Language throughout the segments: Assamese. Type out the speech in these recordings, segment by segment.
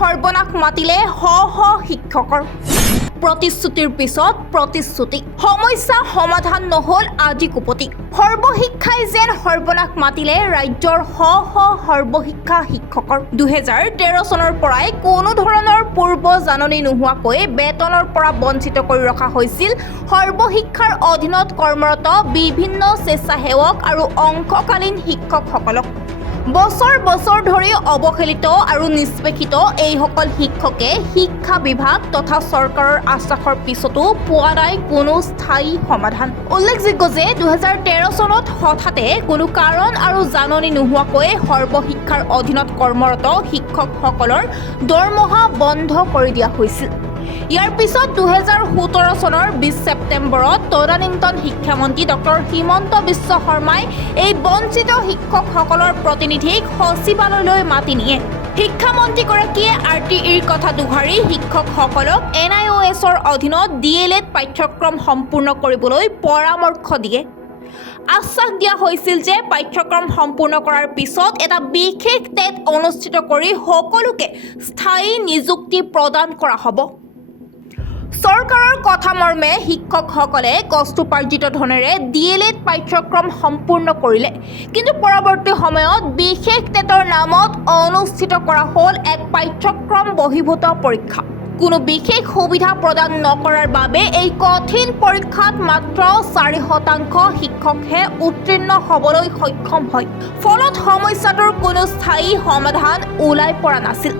সৰ্বনাশ মাতিলে হ হ শিক্ষকৰ প্ৰতিশ্ৰুতিৰ পিছত প্ৰতিশ্ৰুতি সমস্যা সমাধান নহল আজি কুপতি সৰ্বশিক্ষাই যেন সৰ্বনাশ মাতিলে ৰাজ্যৰ হ হ সৰ্বশিক্ষা শিক্ষকৰ 2013 চনৰ পৰাই কোনো ধৰণৰ পূৰ্ব জাননী নোহোৱাকৈ বেতনৰ পৰা বঞ্চিত কৰি ৰখা হৈছিল সৰ্বশিক্ষাৰ অধীনত কৰ্মৰত বিভিন্ন স্বেচ্ছাসেৱক আৰু অংশকালীন শিক্ষকসকলক বছৰ বছৰ ধৰি অৱহেলিত আৰু নিষ্পেষিত এইসকল শিক্ষকে শিক্ষা বিভাগ তথা চৰকাৰৰ আশ্বাসৰ পিছতো পোৱা নাই কোনো স্থায়ী সমাধান উল্লেখযোগ্য যে 2013 চনত হঠাতে কোনো কাৰণ আৰু জাননী নোহোৱাকৈ সৰ্বশিক্ষাৰ অধীনত কৰ্মৰত শিক্ষকসকলৰ দৰমহা বন্ধ কৰি দিয়া হৈছিল ইয়াৰ পিছত 2017 চনৰ 20 ছেপ্টেম্বৰত তদানীন্তন শিক্ষামন্ত্ৰী ডক্টৰ হিমন্ত বিশ্ব শৰ্মাই এই বঞ্চিত শিক্ষকসকলৰ প্ৰতিনিধিক সচিবালয়লৈ মাতি নিয়ে শিক্ষামন্ত্ৰীগৰাকীয়ে RTEৰ কথা দুহাৰি শিক্ষকসকলক NIOSৰ অধীনত DLED পাঠ্যক্ৰম সম্পূৰ্ণ কৰিবলৈ পৰামৰ্শ দিয়ে আশ্বাস দিয়া হৈছিল যে পাঠ্যক্ৰম সম্পূৰ্ণ কৰাৰ পিছত এটা বিশেষ টেট অনুষ্ঠিত কৰি সকলোকে স্থায়ী নিযুক্তি প্ৰদান কৰা হ'ব চৰকাৰৰ কথা মৰ্মে শিক্ষকসকলে কষ্টোপাৰ্জিত ধনেৰে DLED পাঠ্যক্ৰম সম্পূৰ্ণ কৰিলে কিন্তু পৰৱৰ্তী সময়ত বিশেষ টেটৰ নামত অনুষ্ঠিত কৰা হ'ল এক পাঠ্যক্ৰম বহিৰ্ভূত পৰীক্ষা কোনো বিশেষ সুবিধা প্ৰদান নকৰাৰ বাবে এই কঠিন পৰীক্ষাত মাত্ৰ 4% শিক্ষকহে উত্তীৰ্ণ হ'বলৈ সক্ষম হয় ফলত সমস্যাটোৰ কোনো স্থায়ী সমাধান ওলাই পৰা নাছিল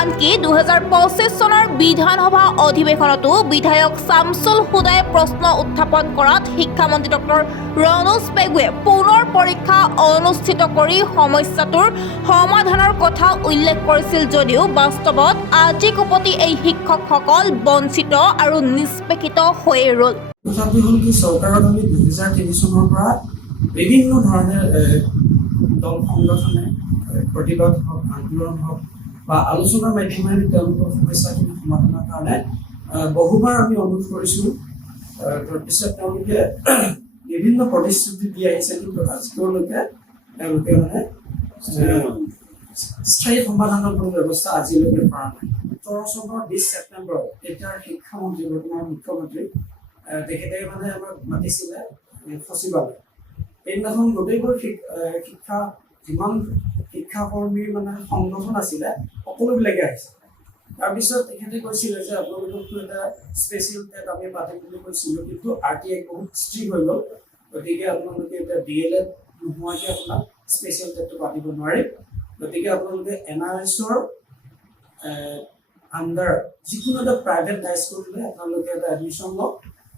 আনকি 2025 চনৰ বিধানসভা অধিৱেশনতো বিধায়ক শামছুল হুদায়ে প্ৰশ্ন উত্থাপন কৰাত শিক্ষামন্ত্ৰী ডক্টৰ ৰণোজ পেগুৱে পুনৰ পৰীক্ষা অনুষ্ঠিত কৰি সমস্যাটোৰ সমাধানৰ কথা উল্লেখ কৰিছিল যদিও বাস্তৱত আজি কুপতি এই শিক্ষকসকল বঞ্চিত আৰু নিষ্পেষিত হৈ ৰ'ল তথাপি হ'ল কি চৰকাৰত আমি 2003 চনৰ পৰা বিভিন্ন ধৰণে দল সংগঠনে প্ৰতিবাদ হওক আন্দোলন হওক বা আলোচনাৰ মাধ্যমেৰে তেওঁলোকৰ সমস্যাখিনি সমাধানৰ কাৰণে বহুবাৰ আমি অনুৰোধ কৰিছোঁ তাৰপিছত তেওঁলোকে বিভিন্ন প্ৰতিশ্ৰুতি দি আহিছে কিন্তু আজিলৈকে তেওঁলোকে মানে স্থায়ী সমাধানৰ কোনো ব্যৱস্থা আজিলৈকে কৰা নাই 2017 চনৰ 20 ছেপ্টেম্বৰত তেতিয়াৰ শিক্ষামন্ত্ৰী বৰ্তমান মুখ্যমন্ত্ৰী তেখেতে মানে আমাক মাতিছিলে সচিবালয় সেইদিনাখন গোটেইবোৰ যিমান শিক্ষাকৰ্মীৰ মানে সংগঠন আছিলে সকলোবিলাকে আহিছে তাৰপিছত তেখেতে কৈছিলে যে আপোনালোকতো এটা স্পেচিয়েল টেট আমি পাতিম বুলি কৈছিলোঁ কিন্তু RTE বহুত ষ্ট্ৰিক্ট হৈ গ'ল গতিকে আপোনালোকে এতিয়া DLED নোহোৱাকৈ আপোনাক স্পেচিয়েল টেটটো পাতিব নোৱাৰে গতিকে আপোনালোকে NIOSৰ আণ্ডাৰ যিকোনো এটা প্ৰাইভেট হাইস্কুললৈ আপোনালোকে এটা এডমিশ্যন লওক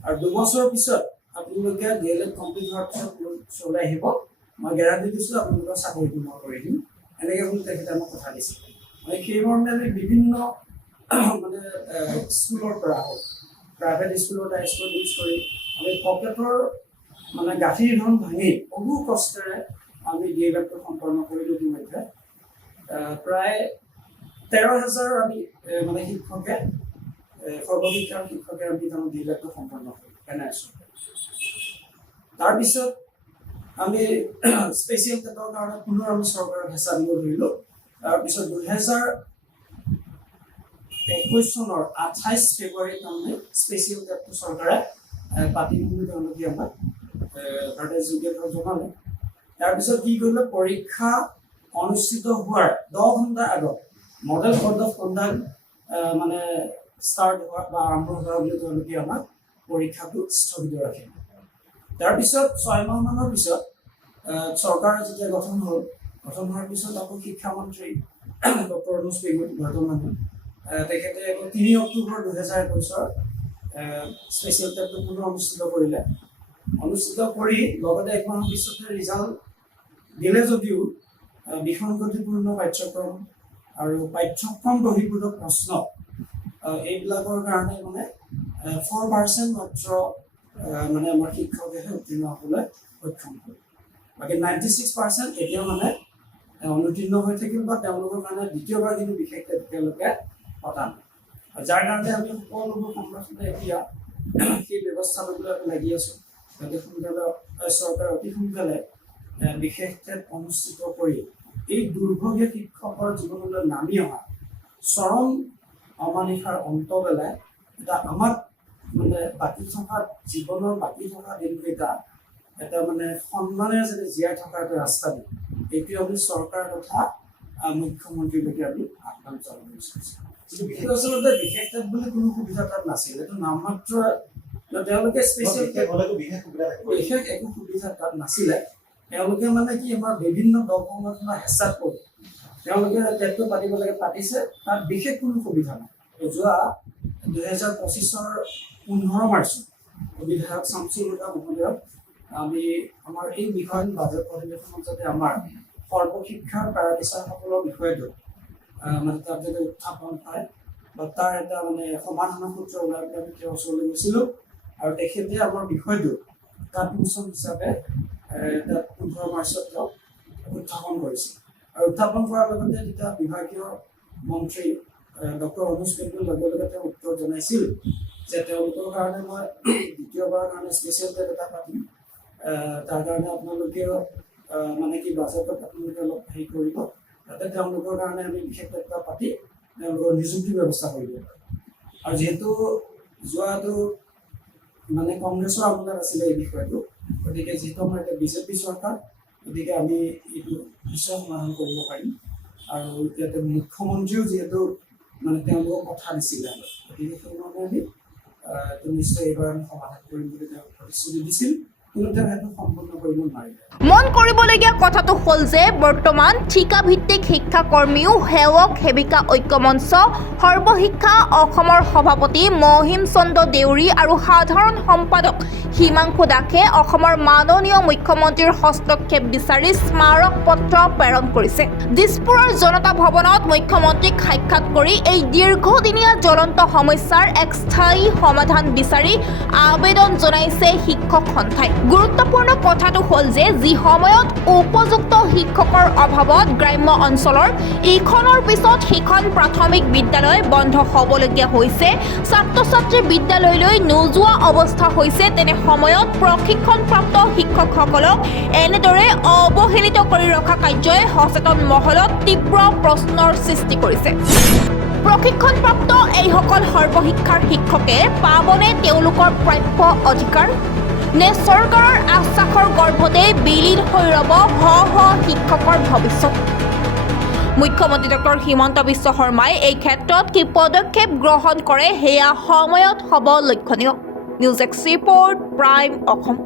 আৰু 2 বছৰৰ পিছত আপোনালোকে DLED কমপ্লিট হোৱাৰ পিছত চলাই আহিব মই গেৰাণ্টি দিছোঁ আপোনালোকৰ চাকৰিটো মই কৰি দিম এনেকৈ বুলি তেখেতে আমাক কথা দিছিল মানে সেইমৰ্মে আমি বিভিন্ন মানে স্কুলৰ পৰা হওক প্ৰাইভেট স্কুলৰ দায়িত্ব ইউজ কৰি আমি পকেটৰ মানে গাঁঠিৰ ধন ভাঙি বহু কষ্টেৰে আমি DLEDটো সম্পন্ন কৰিলোঁ ইতিমধ্যে প্ৰায় 13,000 আমি মানে শিক্ষকে সৰ্বশিক্ষাৰ শিক্ষকে আমি DLEDটো সম্পন্ন কৰিলোঁ তাৰপিছত আমি স্পেচিয়েল টেটৰ কাৰণে পুনৰ আমি চৰকাৰক হেঁচা দিব ধৰিলোঁ তাৰপিছত 2021 চনৰ 28 ফেব্ৰুৱাৰীত আমি স্পেচিয়েল টেটটো চৰকাৰে পাতিম বুলি তেওঁলোকে আমাক যোগে জনালে তাৰপিছত কি কৰিলে পৰীক্ষা অনুষ্ঠিত হোৱাৰ 10 ঘণ্টাৰ আগত মডেল কোড অফ কণ্ডাক্ট মানে ষ্টাৰ্ট হোৱা বা আৰম্ভ হোৱা বুলি তেওঁলোকে আমাক পৰীক্ষাটো স্থগিত ৰাখিলে তাৰপিছত 6 মাহমানৰ পিছত চৰকাৰ যেতিয়া গঠন হোৱাৰ পিছত আকৌ শিক্ষামন্ত্ৰী ডক্টৰ ৰণোজ পেগু বৰ্তমানে তেখেতে 3 অক্টোবৰ 2021 স্পেচিয়েল টেটটো পুনৰ অনুষ্ঠিত কৰিলে অনুষ্ঠিত কৰি লগতে 1 মাহৰ পিছতে ৰিজাল্ট দিলে যদিও বিসংগতিপূৰ্ণ পাঠ্যক্ৰম আৰু পাঠ্যক্ৰম বহিৰ্ভূত প্ৰশ্ন এইবিলাকৰ কাৰণে মানে 4% মাত্ৰ মানে আমাৰ শিক্ষকেহে উত্তীৰ্ণ হ'বলৈ সক্ষম হ'ল বাকী 96% এতিয়াও মানে অনুতীৰ্ণ হৈ থাকিল বা তেওঁলোকৰ কাৰণে দ্বিতীয়বাৰ কিন্তু বিশেষকৈ তেওঁলোকে পতা নাই যাৰ কাৰণে আমি সকলোবোৰ সংগঠনে এতিয়া সেই ব্যৱস্থা ল'বলৈ লাগি আছোঁ যাতে সোনকালে চৰকাৰে অতি সোনকালে বিশেষ টেট অনুষ্ঠিত কৰি এই দুৰ্ভগীয়া শিক্ষকৰ জীৱনলৈ নামি অহা চৰম অমানিশাৰ অন্ত পেলাই এটা আমাক মানে বাকী থকা জীৱনৰ বাকী থকা দিনকেইটা এটা মানে সন্মানেৰে যাতে জীয়াই থকাৰ এটা ৰাস্তা দিম, এইটোৱে আমি চৰকাৰ তথা মুখ্যমন্ত্ৰীলৈকে আমি আহ্বান জনাব বিচাৰিছোঁ। কিন্তু আচলতে বিশেষ তাত বুলি কোনো সুবিধা তাত নাছিল, এইটো নামমাত্ৰ তেওঁলোকে স্পেচিয়েল বিশেষ একো সুবিধা তাত নাছিলে। তেওঁলোকে মানে কি আমাৰ বিভিন্ন দল সংগঠনৰ হেঁচাত পৰি তেওঁলোকে টেটটো পাতিব লাগে, পাতিছে, তাত বিশেষ কোনো সুবিধা নাই। যোৱা 2025 15 মাৰ্চত বিধায়ক শামছুল হুদা মহোদয়ক আমি আমাৰ এই বিষয় বাজেট অধিৱেশনত যাতে আমাৰ সৰ্বশিক্ষাৰ পেৰাটিচাৰসকলৰ বিষয়টো মানে তাত যাতে উত্থাপন পায় বা তাৰ এটা মানে সমাধানৰ সূত্ৰ ওলাই পেলাই আমি তেওঁৰ ওচৰলৈ গৈছিলোঁ আৰু তেখেতে আমাৰ বিষয়টো কাটমোচন হিচাপে তাত 15 মাৰ্চত তেওঁ উত্থাপন কৰিছিল। আৰু উত্থাপন কৰাৰ লগতে তেতিয়া বিভাগীয় মন্ত্ৰী ডক্টৰ অনুজ পেগুৰ লগে লগে তেওঁ উত্তৰ জনাইছিল যে তেওঁলোকৰ কাৰণে মই দ্বিতীয়বাৰৰ কাৰণে স্পেচিয়েল টেট এটা পাতিম, তাৰ কাৰণে আপোনালোকেও মানে কি বাজেটত আপোনালোকে অলপ হেৰি কৰিব, তাতে তেওঁলোকৰ কাৰণে আমি বিশেষ এটা পাতি তেওঁলোকৰ নিযুক্তি ব্যৱস্থা কৰিব। আৰু যিহেতু যোৱাটো মানে কংগ্ৰেছৰ আমোলাত আছিলে এই বিষয়টো, গতিকে যিহেতু আমাৰ এতিয়া বিজেপি চৰকাৰ, গতিকে আমি এইটো নিশ্চয় সমাধান কৰিব পাৰিম। আৰু ইয়াতে মুখ্যমন্ত্ৰীও যিহেতু মানে তেওঁলোকক কথা দিছিলে, গতিকে সেইমৰ্মে আমি এইটো নিশ্চয় এইবাৰ আমি সমাধান কৰিম বুলি তেওঁ প্ৰতিশ্ৰুতি দিছিল, কিন্তু তেওঁ সেইটো সম্পূৰ্ণ কৰিব নোৱাৰিলে। মন কৰিবলগীয়া কথাটো হ'ল যে বৰ্তমান ঠিকাভিত্তিক শিক্ষাকৰ্মীও সেৱক সেৱিকা ঐক্য মঞ্চ, সৰ্বশিক্ষা অসমৰ সভাপতি মহিম চন্দ্ৰ দেউৰী আৰু সাধাৰণ সম্পাদক হিমাংশু দাসে অসমৰ মাননীয় মুখ্যমন্ত্ৰীৰ হস্তক্ষেপ বিচাৰি স্মাৰক পত্ৰ প্ৰেৰণ কৰিছে। দিছপুৰৰ জনতা ভৱনত মুখ্যমন্ত্ৰীক সাক্ষাৎ কৰি এই দীৰ্ঘদিনীয়া জ্বলন্ত সমস্যাৰ এক স্থায়ী সমাধান বিচাৰি আবেদন জনাইছে শিক্ষক সন্থাই। গুৰুত্বপূৰ্ণ কথাটো হ'ল যে যি সময়ত উপযুক্ত শিক্ষকৰ অভাৱত গ্ৰাম্য অঞ্চলৰ ইখনৰ পিছত সিখন প্ৰাথমিক বিদ্যালয় বন্ধ হ'বলগীয়া হৈছে, ছাত্ৰ ছাত্ৰী বিদ্যালয়লৈ নোযোৱা অৱস্থা হৈছে, তেনে সময়ত প্ৰশিক্ষণপ্ৰাপ্ত শিক্ষকসকলক এনেদৰে অৱহেলিত কৰি ৰখা কাৰ্যই সচেতন মহলত তীব্ৰ প্ৰশ্নৰ সৃষ্টি কৰিছে। প্ৰশিক্ষণপ্ৰাপ্ত এইসকল সৰ্বশিক্ষাৰ শিক্ষকে পাবনে তেওঁলোকৰ প্ৰাপ্য অধিকাৰ? নে চৰকাৰৰ আশ্বাসৰ গৰ্ভতে বিলীন হৈ ৰ'ব শিক্ষকৰ ভৱিষ্যত? মুখ্যমন্ত্ৰী ডক্টৰ হিমন্ত বিশ্ব শৰ্মাই এই ক্ষেত্ৰত কি পদক্ষেপ গ্ৰহণ কৰে সেয়া সময়ত হ'ব লক্ষণীয়। News x report, prime Assam.